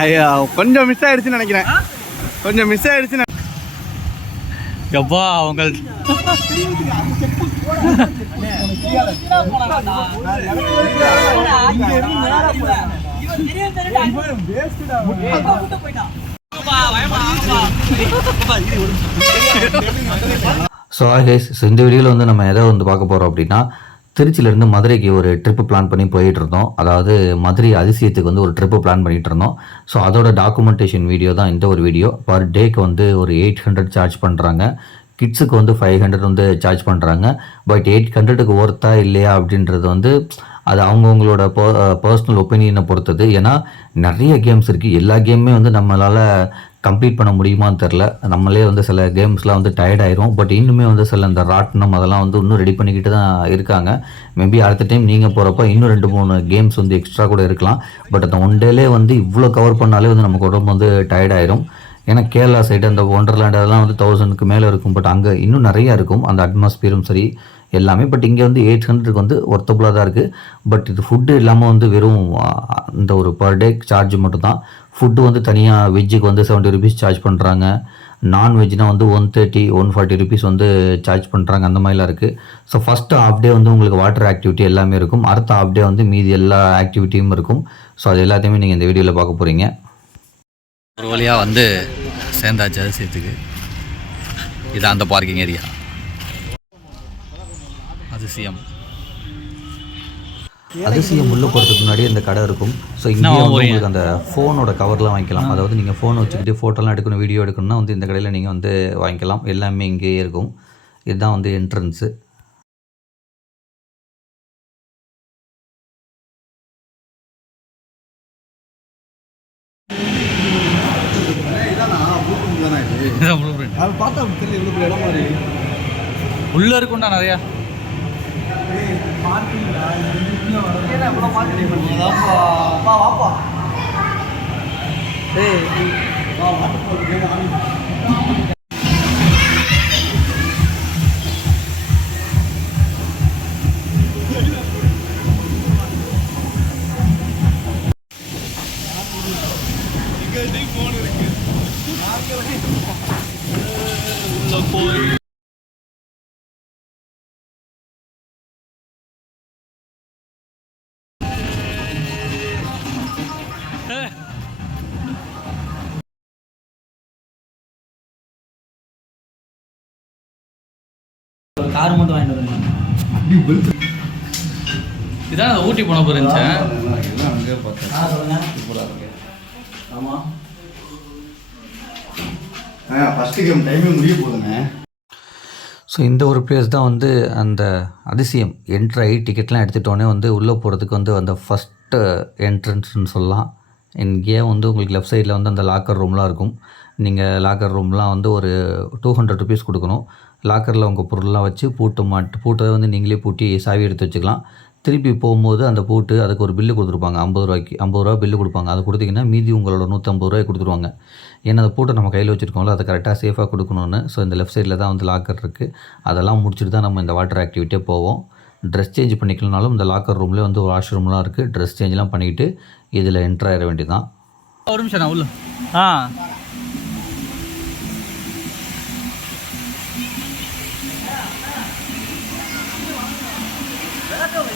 ஐயா கொஞ்சம் மிஸ் ஆயிடுச்சுன்னு நினைக்கிறேன். கொஞ்சம் மிஸ் ஆயிடுச்சுன்னு. எப்பா அவங்க ஸோ இந்த வீடியோவில் வந்து நம்ம எதை வந்து பார்க்க போகிறோம் அப்படின்னா, திருச்சியிலேருந்து மதுரைக்கு ஒரு ட்ரிப்பு பிளான் பண்ணி போயிட்டு இருந்தோம். அதாவது மதுரை அதிசயத்துக்கு வந்து ஒரு ட்ரிப்பு பிளான் பண்ணிகிட்டு இருந்தோம். ஸோ அதோட டாக்குமெண்டேஷன் வீடியோ தான் இந்த ஒரு வீடியோ. பர் டேக்கு வந்து ஒரு 800 சார்ஜ் பண்ணுறாங்க. கிட்ஸுக்கு வந்து 500 வந்து சார்ஜ் பண்ணுறாங்க. பட் 800க்கு ஒர்த்தா இல்லையா அப்படின்றது வந்து அது அவங்கவுங்களோட பர்சனல் ஒப்பீனியனை பொறுத்தது. ஏன்னா நிறைய கேம்ஸ் இருக்குது. எல்லா கேமுமே வந்து நம்மளால் கம்ப்ளீட் பண்ண முடியுமான்னு தெரில. நம்மளே வந்து சில கேம்ஸ்லாம் வந்து டயர்ட் ஆயிரும். பட் இன்னுமே வந்து சில இந்த ராட்டினம் அதெல்லாம் வந்து இன்னும் ரெடி பண்ணிக்கிட்டு தான் இருக்காங்க. மேபி அடுத்த டைம் நீங்கள் போகிறப்ப இன்னும் 2-3 கேம்ஸ் வந்து எக்ஸ்ட்ரா கூட இருக்கலாம். பட் அந்த ஒன் டேலே வந்து இவ்வளோ கவர் பண்ணாலே வந்து நமக்கு உடம்பு வந்து டயர்ட் ஆயிரும். ஏன்னா கேரளா சைடு அந்த ஒண்டர்லேண்ட் அதெல்லாம் வந்து 1000க்கு மேலே இருக்கும். பட் அங்கே இன்னும் நிறையா இருக்கும் அந்த அட்மாஸ்பியரும் சரி எல்லாமே. பட் இங்கே வந்து 800க்கு வந்து ஒர்த்தபுளாக தான் இருக்குது. பட் இது ஃபுட்டு இல்லாமல் வந்து வெறும் இந்த ஒரு பர் டே சார்ஜ் மட்டும் தான். ஃபுட்டு வந்து தனியாக வெஜ்ஜுக்கு வந்து 70 rupees சார்ஜ் பண்ணுறாங்க. நான்வெஜ்னால் வந்து 130 140 rupees வந்து சார்ஜ் பண்ணுறாங்க. அந்த மாதிரிலாம் இருக்குது. ஸோ ஃபஸ்ட்டு ஹாஃப் டே வந்து உங்களுக்கு வாட்டர் ஆக்டிவிட்டி எல்லாமே இருக்கும். அடுத்த ஹாஃப் டே வந்து மீதி எல்லா ஆக்டிவிட்டியும் இருக்கும். ஸோ அது எல்லாத்தையுமே நீங்கள் இந்த வீடியோவில் பார்க்க போகிறீங்க. ஒரு வழியாக வந்து சேர்ந்தாச்சு அதிசயத்துக்கு. இதான் அந்த பார்க்கிங் ஏரியா அதிசயம் உள்ளே போகிறதுக்கு முன்னாடி இந்த கடை இருக்கும். ஸோ இங்கே வந்து உங்களுக்கு அந்த ஃபோனோட கவர்லாம் வாங்கிக்கலாம். அதாவது நீங்கள் ஃபோனை வச்சுக்கிட்டு ஃபோட்டோலாம் எடுக்கணும், வீடியோ எடுக்கணும்னா வந்து இந்த கடையில் நீங்கள் வந்து வாங்கிக்கலாம். எல்லாமே இங்கேயே இருக்கும். இதுதான் வந்து என்ட்ரன்ஸு. உள்ள இருக்கும்டா நிறையா. கார் மட்டும் வாங்கிட்டு வரேன். இதான் ஊட்டி போன போய் இருந்துச்சு. ஆமாம் ஃபஸ்ட்டு கேம் டைமே முடிய போதுங்க. ஸோ இந்த ஒரு பிளேஸ் தான் வந்து அந்த அதிசயம். என்ட்ராகி டிக்கெட்லாம் எடுத்துகிட்டோன்னே வந்து உள்ளே போகிறதுக்கு வந்து அந்த ஃபஸ்ட்டு என்ட்ரன்ஸ்னு சொல்லலாம். இங்கேயே வந்து உங்களுக்கு லெஃப்ட் சைடில் வந்து அந்த லாக்கர் ரூம்லாம் இருக்கும். நீங்கள் லாக்கர் ரூம்லாம் வந்து ஒரு 200 rupees கொடுக்கணும். லாக்கரில் உங்கள் பொருள்லாம் வச்சு பூட்டை வந்து நீங்களே பூட்டி சாவி எடுத்து வச்சுக்கலாம். திருப்பி போகும்போது அந்த பூட்டு அதுக்கு ஒரு பில்லு கொடுத்துருப்பாங்க. 50 ரூபாய்க்கு 50 ரூபா பில்லு கொடுப்பாங்க. அதை கொடுத்தீங்கன்னா மீதி உங்களோட 150 ரூபாய் கொடுத்துருவாங்க. ஏன்னா அந்த பூட்டை நம்ம கையில் வச்சுருக்கோம்ல, அதை கரெக்டாக சேஃபாக கொடுக்கணுன்னு. ஸோ இந்த லெஃப்ட் சைடில் தான் வந்து லாக்கர் இருக்குது. அதெல்லாம் முடிச்சுட்டு தான் நம்ம இந்த வாட்டர் ஆக்டிவிட்டியே போவோம். ட்ரெஸ் சேஞ்ச் பண்ணிக்கலனாலும் இந்த லாக்கர் ரூம்லேயே வந்து வாஷ்ரூம்லாம் இருக்குது. ட்ரெஸ் சேஞ்செலாம் பண்ணிவிட்டு இதில் என்ட்ரு ஆகிட வேண்டியது தான். ஒரு நிமிஷம் நான் உள்ள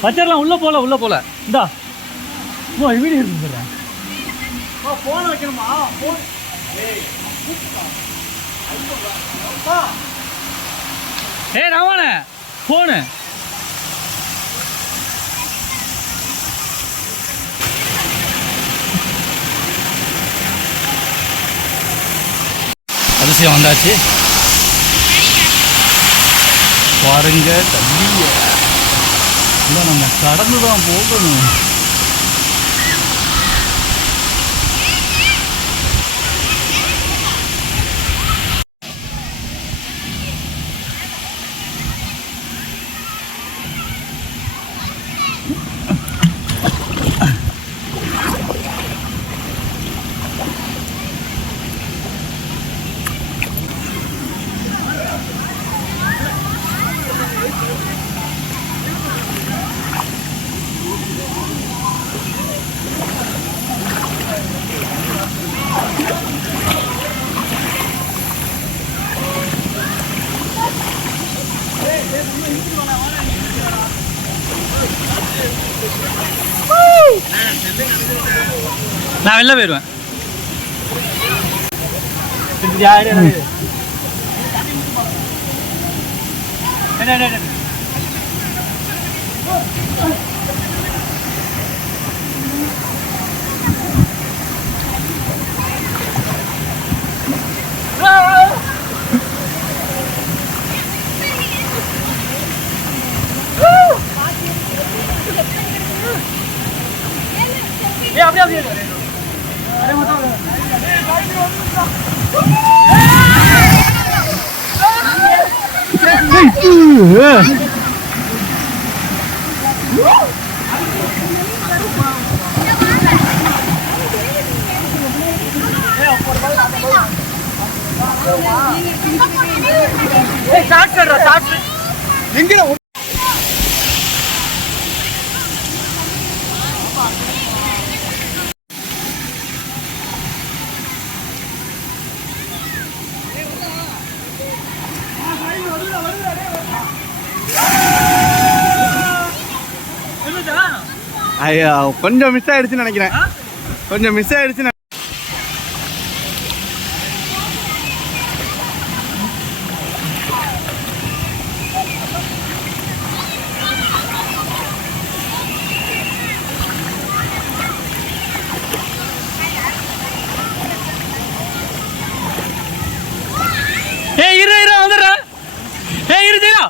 வச்சிடலாம். உள்ளே போகல இந்தா வீடியோ எடுத்துறேன். ஃபோனை வைக்கணுமா? ராவண ஃபோனு அதிசயம் வந்தாச்சு பாருங்க. தண்ணிய இல்லை நம்ம கடந்து தான் போகணும். நான் வெளில போயிடுவேன். ஐயா கொஞ்சம் மிஸ் ஆயிடுச்சுன்னு நினைக்கிறேன். கொஞ்சம் மிஸ் ஆயிடுச்சு. இரு வந்துடுறா. இரு ஜெயா.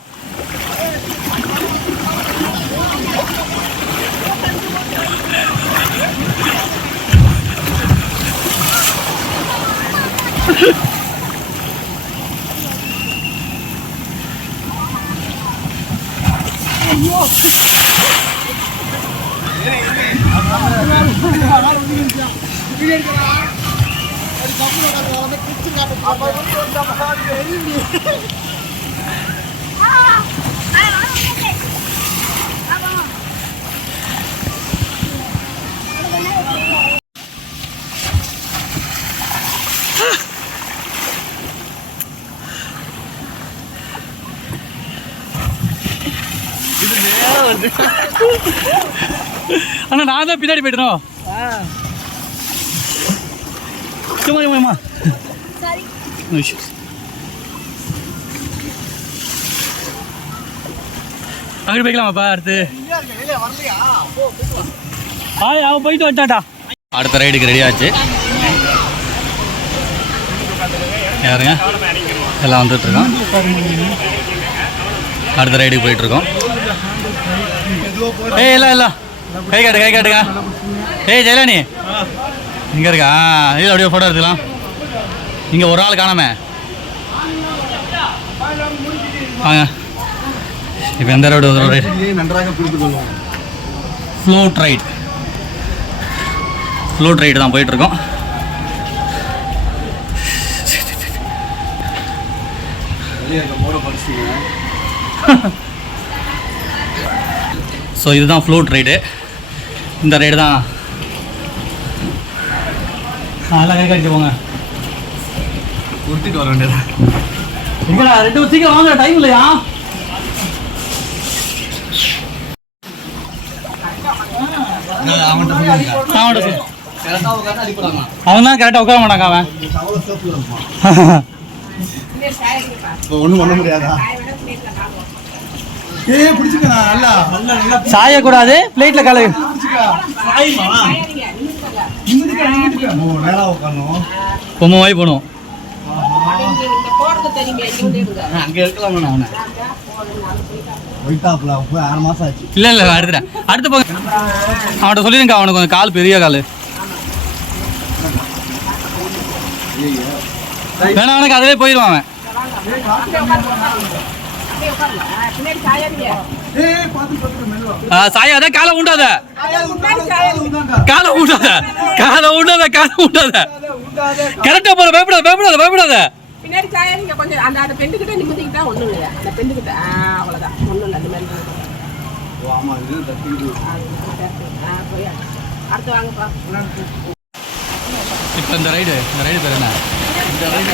அண்ணா நான் தான் பின்னாடி போயிட்டோம். சும்மா அங்கே போய்க்கலாமாப்பா அடுத்து? அவன் போயிட்டு வந்துட்டாட்டா. அடுத்த ரைடுக்கு ரெடி ஆச்சு. யாருங்க எல்லாம் வந்துட்டுருக்கோம். அடுத்த ரைடுக்கு போயிட்டுருக்கோம். இல்லை கை காட்டுங்க. ஜெயலானி இங்கே இருக்கா? இது அப்படியே ஃபோட்டோ எடுத்துக்கலாம். இங்கே ஒரு ஆள் காணாம. வாங்க இப்போ எந்த ரைடு நன்றாக புரிந்து கொள்வோம். ஃப்ளோட் ரைடு தான் போயிட்டுருக்கோம். ஸோ இதுதான் ஃப்ளோட் ரைடு. இந்த ரைடு தான். அதெல்லாம் கை காட்டி போங்க. கொடுத்துட்டு வர வேண்டியதா? எங்கடா ரெண்டு சீக்கிரம் வாங்க, டைம் இல்லையா? அவன் தான் கரெக்டாக உட்கார மாட்டாங்க. அவன் ஒன்றும் பண்ண முடியாதா? சாயக்கூடாது. பிளேட்ல கலை பொம்மாய் போகணும். இல்லை அடுத்து போங்க. அவன்கிட்ட சொல்லிருங்க, அவனுக்கு கொஞ்சம் கால் பெரிய கால் வேணா. அவனுக்கு அதிலே போயிடுவான் அவன். சாயாத காலை ஊண்டாத. கரெக்டா போற. பயப்படாத. பின்னாடி சாயாதீங்க. கொஞ்சம் அந்த பெண்டுகிட்ட நிமித்திக்கிட்டா ஒண்ணும் இல்லையா? அந்த பெண்டுகிட்ட அவ்வளவுதான், ஒண்ணும் இல்லை. அந்த மாதிரி அடுத்து வாங்கப்பா. இப்போ இந்த ரைடு பேர் என்ன? இந்த ரைடு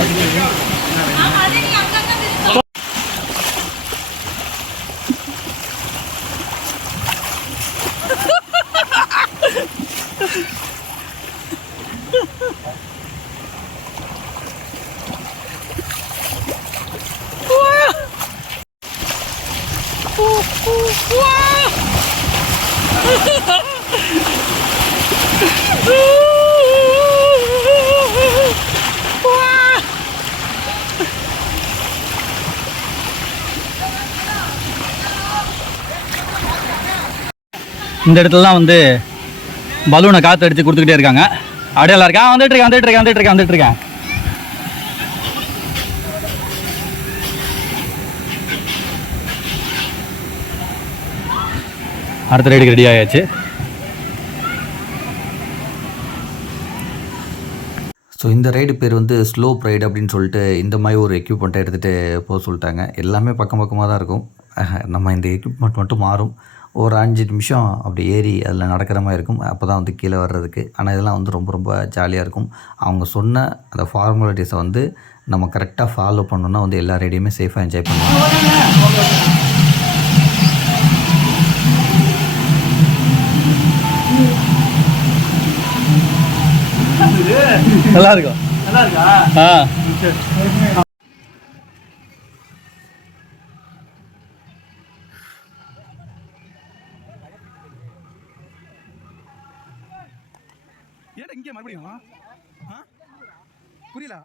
இந்த இடத்துலலாம் வந்து பலூனை காற்று அடித்து கொடுத்துக்கிட்டே இருக்காங்க. அப்படியே இருக்கா வந்துட்டு இருக்கேன். அடுத்த ரைடுக்கு ரெடி ஆயாச்சு. ஸோ இந்த ரைடு பேர் வந்து ஸ்லோப் ரைடு அப்படின்னு சொல்லிட்டு இந்த மாதிரி ஒரு எக்யூப்மெண்ட்டை எடுத்துகிட்டு போக சொல்லிட்டாங்க. எல்லாமே பக்கமாக தான் இருக்கும். நம்ம இந்த எக்யூப்மெண்ட் மட்டும் மாறும். ஒரு 5 நிமிஷம் அப்படி ஏறி அதில் நடக்கிற மாதிரி இருக்கும். அப்போ தான் வந்து கீழே வர்றதுக்கு. ஆனால் இதெல்லாம் வந்து ரொம்ப ரொம்ப ஜாலியாக இருக்கும். அவங்க சொன்ன அந்த ஃபார்மாலிட்டிஸை வந்து நம்ம கரெக்டாக ஃபாலோ பண்ணோன்னா வந்து எல்லா ரைடையுமே சேஃபாக என்ஜாய் பண்ணுவோம். நல்லா இருக்கும். நல்லா இருக்கா? ஏன் இங்கே மறுபடியும் புரியல.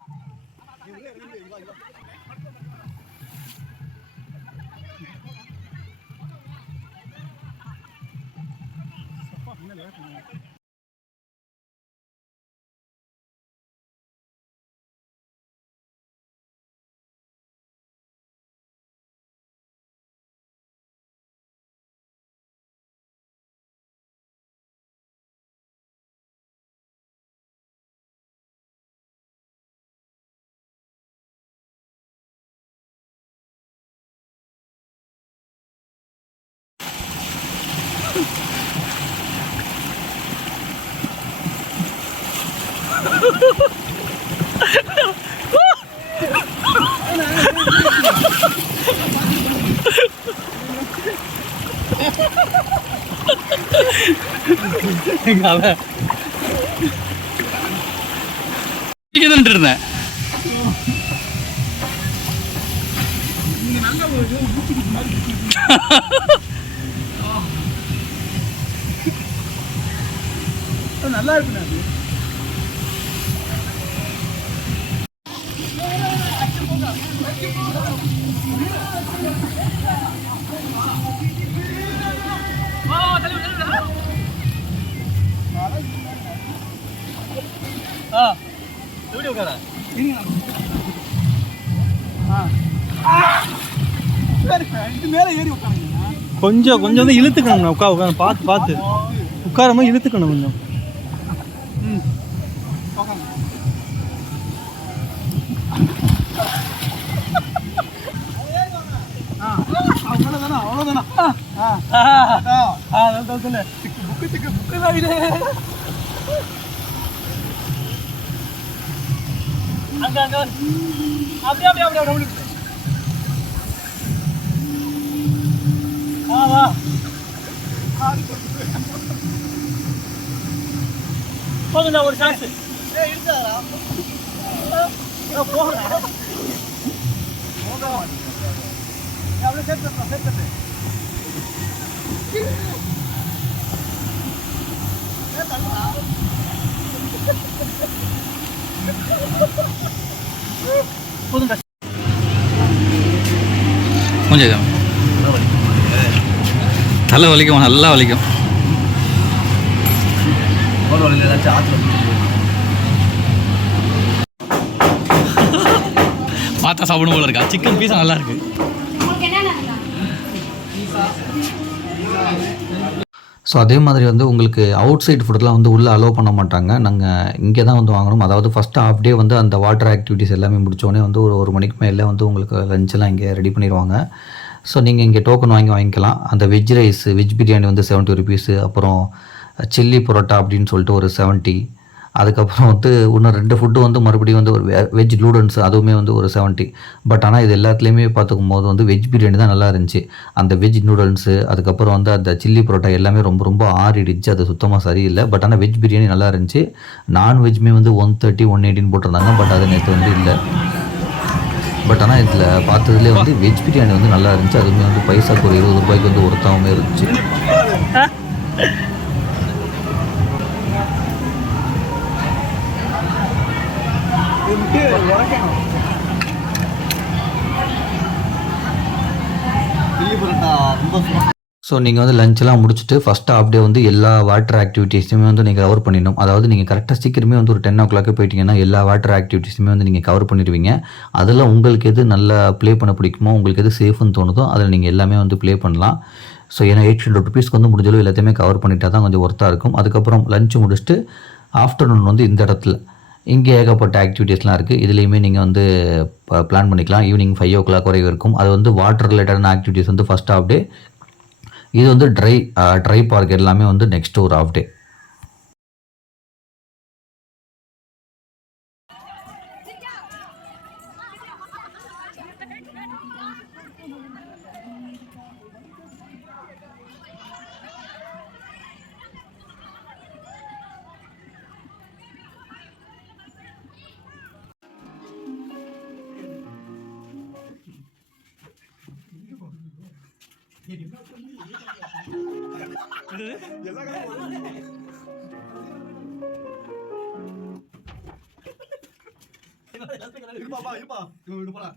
இருந்தேன். நல்லா இருக்குண்ணா. கொஞ்சம் வந்து இழுத்துக்கணும். உட்காந்து பார்த்து உட்காரமா இழுத்துக்கணும் கொஞ்சம். ஒரு சான்ஸ் கொஞ்சம் தலை வலிக்கும், நல்லா வலிக்கும். பார்த்தா சாப்பிடும் போல இருக்கா. சிக்கன் பீஸா நல்லா இருக்கு. ஸோ அதே மாதிரி வந்து உங்களுக்கு அவுட் சைட் ஃபுட்டெலாம் வந்து உள்ளே அலோவ் பண்ண மாட்டாங்க. நாங்கள் இங்கே தான் வந்து வாங்கணும். அதாவது ஃபஸ்ட்டு ஹாஃப் டே வந்து அந்த வாட்டர் ஆக்டிவிட்டீஸ் எல்லாமே முடித்தோடனே வந்து ஒரு மணிக்கு மேலே வந்து உங்களுக்கு லஞ்செல்லாம் இங்கே ரெடி பண்ணிடுவாங்க. ஸோ நீங்கள் இங்கே டோக்கன் வாங்கிக்கலாம். அந்த வெஜ் ரைஸ், வெஜ் பிரியாணி வந்து 70 ருபீஸு, அப்புறம் சில்லி பரோட்டா அப்படின்னு சொல்லிட்டு ஒரு 70. அதுக்கப்புறம் வந்து இன்னும் 2 ஃபுட்டு வந்து மறுபடியும் வந்து ஒரு வெஜ் நூடுல்ஸ், அதுவுமே வந்து ஒரு 70. பட் ஆனால் இது எல்லாத்துலேயுமே பார்த்துக்கும் போது வந்து வெஜ் பிரியாணி தான் நல்லா இருந்துச்சு. அந்த வெஜ் நூடுல்ஸு, அதுக்கப்புறம் வந்து அந்த சில்லி பரோட்டா எல்லாமே ரொம்ப ரொம்ப ஆறிடுச்சு. அது சுத்தமாக சரியில்லை. பட் ஆனால் வெஜ் பிரியாணி நல்லா இருந்துச்சு. நான்வெஜ்மே வந்து 130, 118 போட்டிருந்தாங்க. பட் அது நேற்று வந்து இல்லை. பட் ஆனால் இதில் பார்த்ததுலேயே வந்து வெஜ் பிரியாணி வந்து நல்லா இருந்துச்சு. அதுவுமே வந்து பைசாக்கு ஒரு 20 ரூபாய்க்கு வந்து ஒருத்தாவுமே இருந்துச்சு. ஸோ நீங்கள் வந்து லஞ்செலாம் முடிச்சுட்டு ஃபஸ்ட் ஹாஃப் டே வந்து எல்லா வாட்டர் ஆக்டிவிட்டீஸுமே வந்து நீங்கள் கவர் பண்ணிடணும். அதாவது நீங்கள் கரெக்டாக சீக்கிரமே வந்து ஒரு 10 o'clock போயிட்டீங்கன்னா எல்லா வாட்டர் ஆக்டிவிட்டீஸுமே வந்து நீங்கள் கவர் பண்ணிடுவீங்க. அதில் உங்களுக்கு எது நல்லா ப்ளே பண்ண பிடிக்குமோ, உங்களுக்கு எது சேஃப்னு தோணுதோ அதில் நீங்கள் எல்லாமே வந்து ப்ளே பண்ணலாம். ஸோ ஏன்னா 800 ருபீஸ்க்கு வந்து முடிஞ்சளவு எல்லாத்தையுமே கவர் பண்ணிட்டா தான் கொஞ்சம் ஒர்த்தாக இருக்கும். அதுக்கப்புறம் லஞ்சு முடிச்சுட்டு ஆஃப்டர்நூன் வந்து இந்த இடத்துல இங்கே ஏகப்பட்ட ஆக்டிவிட்டீஸ்லாம் இருக்குது. இதுலேயுமே நீங்கள் வந்து பிளான் பண்ணிக்கலாம். ஈவினிங் 5 o'clock வரைக்கும் இருக்கும். அது வந்து வாட்டர் ரிலேட்டடான ஆக்டிவிட்டீஸ் வந்து ஃபஸ்ட் ஹாஃப் டே. இது வந்து ட்ரை பார்க் எல்லாமே வந்து நெக்ஸ்ட் ஒரு ஹாஃப் டே.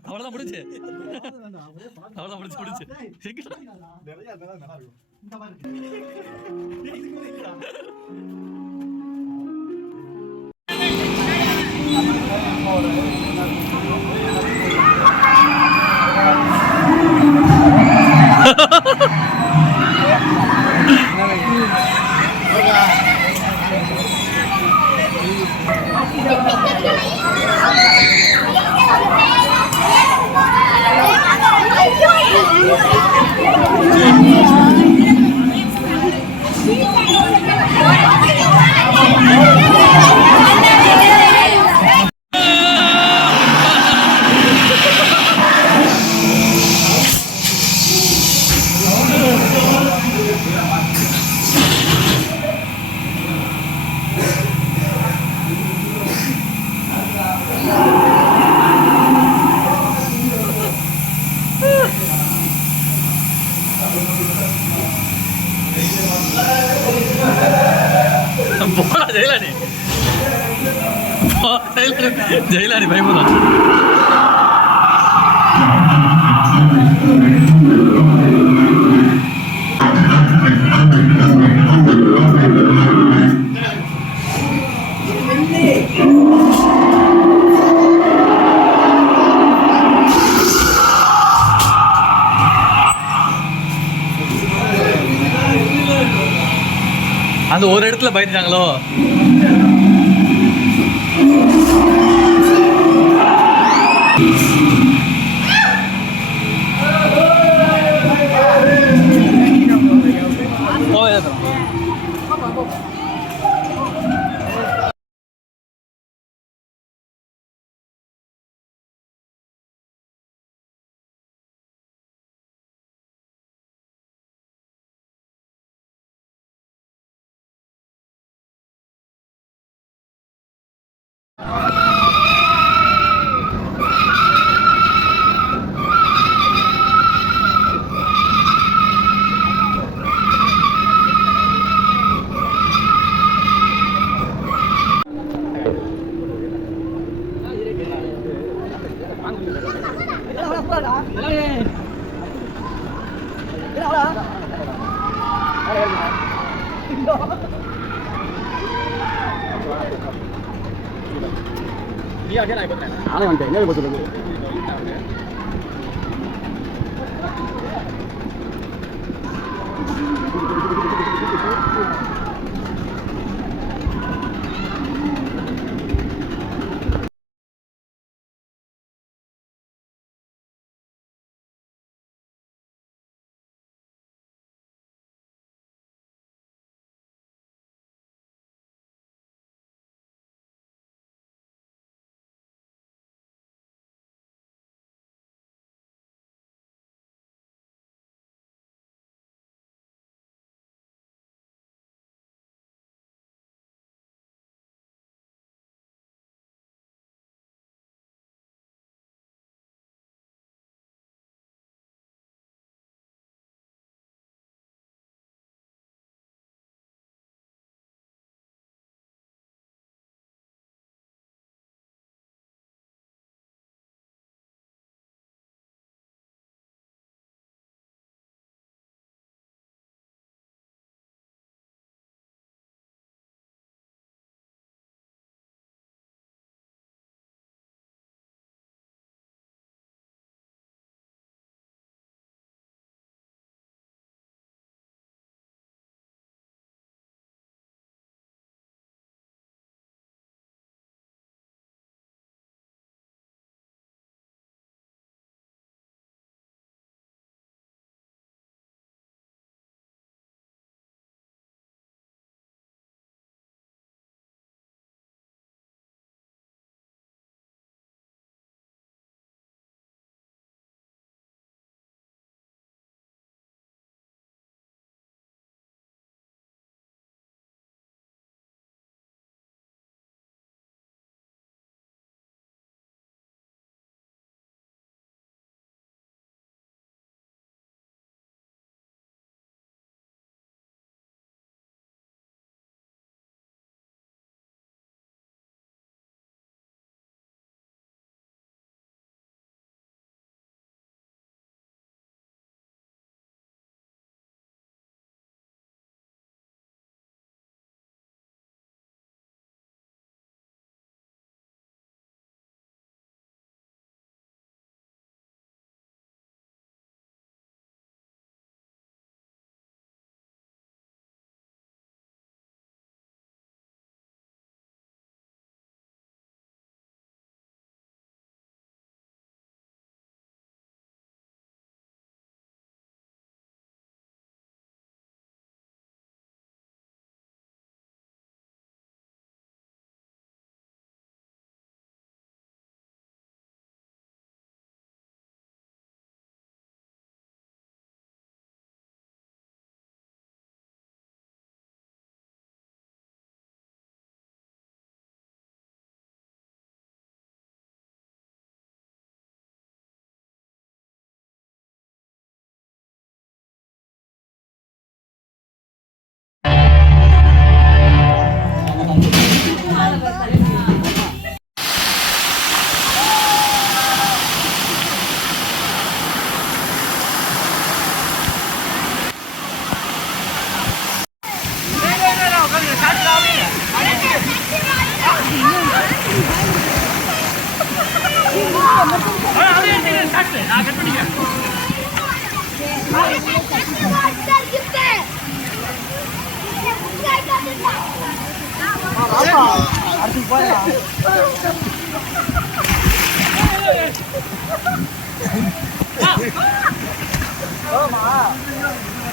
அவ்வளோதான் முடிஞ்சு அவ்வளோதான் முடிஞ்சு போடா ஜெயலானி, ஜெயலானி பயப்படலாம். அந்த ஒரு இடத்துல பயந்துட்டாங்களோ. நானே வந்துட்டேன். எங்கே போட்டு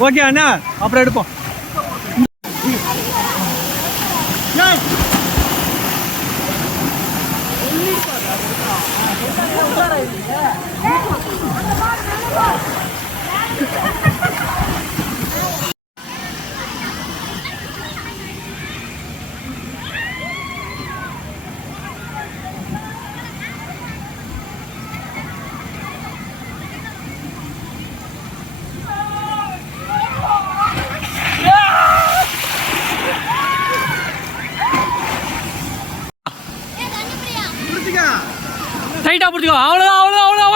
ஓகே அண்ணா, அப்புறம் எடுப்போம். டைட்டா பிடிச்சிக்கோ. அவ்வளோதான் அவ்வளோதான் அவ்வளோதான்.